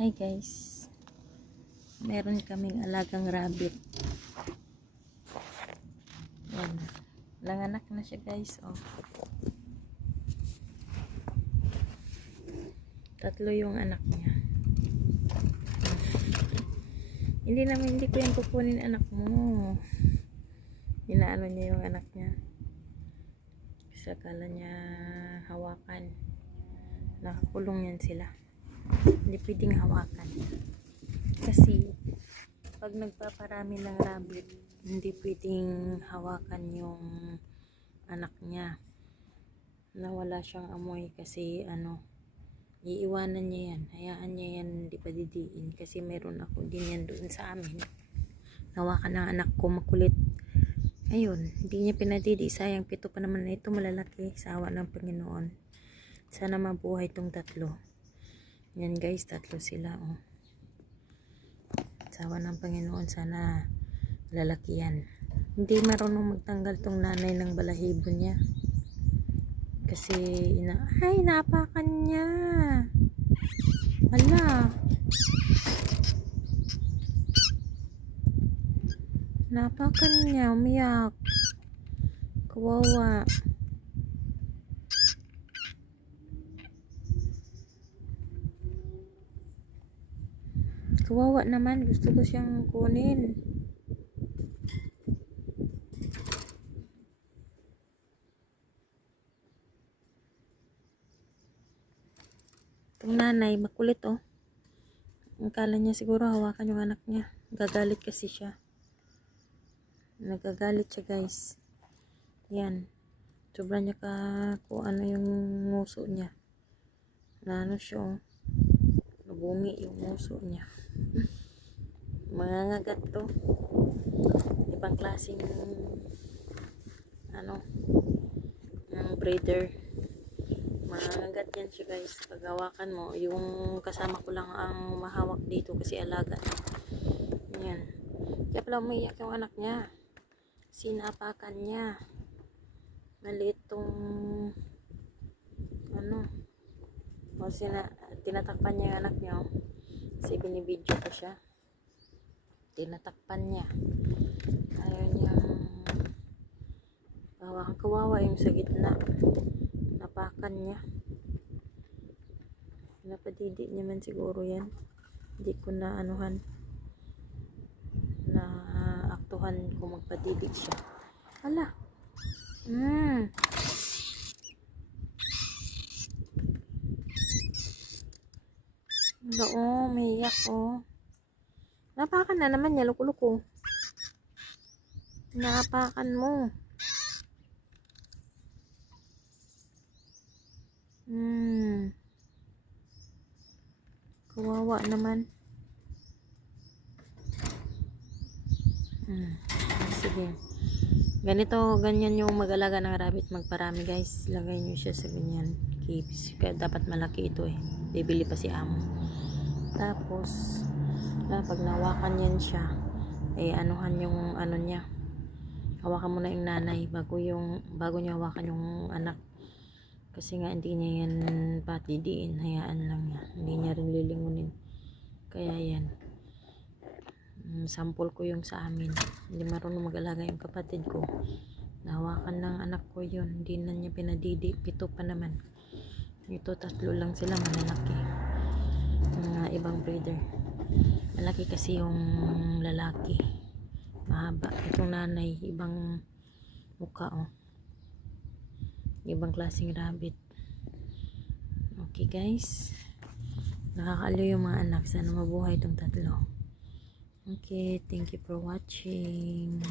Hi guys, meron kaming alagang rabbit. Yan. Nanganak na siya guys. Oh. Tatlo yung anak niya. Hindi ko yung kukunin anak mo. Inaano niya yung anak niya. Kasi akala niya hawakan. Nakakulong yan sila. Hindi pwedeng hawakan. Kasi pag nagpaparami ng rabbit, hindi pwedeng hawakan yung anak niya. Nawala siyang amoy kasi iiwanan niya yan. Hayaan niya yan, hindi pa didiin. Kasi meron ako din yan doon sa amin. Nawakan ng anak ko, makulit. Ayun, hindi niya pinadidi. Sayang, 7 pa naman na ito, malalaki. Sawa ng Panginoon. Sana mabuhay itong tatlo. Yan guys, 3 sila. Oh. Sawa ng Panginoon, sana lalaki yan. Hindi marunong magtanggal tong nanay ng balahibo niya. Kasi, ay, napakan niya. Hala. Napakan niya, umiyak. Kawawa. Kawawa naman, gusto ko siyang kunin. Itong nanay, makulit oh. Ang kala niya siguro hawakan yung anak niya. Gagalit kasi siya. Nagagalit siya guys. Yan. Sobra niya kung ano yung nguso niya. Na ano siya oh. Nabungi yung nguso niya. Mangangagat to. Ibang klaseng breeder. Mangangagat yan siya guys. Pag hawakan mo, yung kasama ko lang ang mahawak dito kasi alaga. Yan. Kaya pala umiiyak yung anak niya. Sinapakan niya. Maliit tong o tinatakpan niya yung anak niya. Kasi binibidyo ko siya. Tinatakpan niya. Ayaw niyang kawawa yung sa gitna. Napakan niya. Napadidi naman siguro yan. Hindi ko na na aktuhan kung magpadidi siya. Hala. Hala oh, may iyak oh. Napakan na naman niya, luko-luko. Napakan mo. Kawawa naman. Sige. Ganyan yung mag-alaga ng rabbit, magparami guys. Lagay nyo siya sa ganyan caves. Kaya dapat malaki ito eh. Bibili pa si amo. Tapos, pag nawakan yan siya, anuhan yung niya. Hawakan mo na yung nanay bago niya hawakan yung anak. Kasi nga hindi niya yan patidiin. Hayaan lang niya. Hindi niya rin lilingunin. Kaya yan. Sample ko yung sa amin. Hindi marunong mag-alaga yung kapatid ko. Nahawakan ng anak ko yun. Hindi na niya pinadidi. 7 pa naman. Ito 3 lang sila malalaki. Mga ibang breeder. Malaki kasi yung lalaki. Mahaba. Itong nanay, ibang mukha oh. Ibang klaseng rabbit. Okay guys. Nakakaaliw yung mga anak. Sana mabuhay itong 3. Okay, thank you for watching.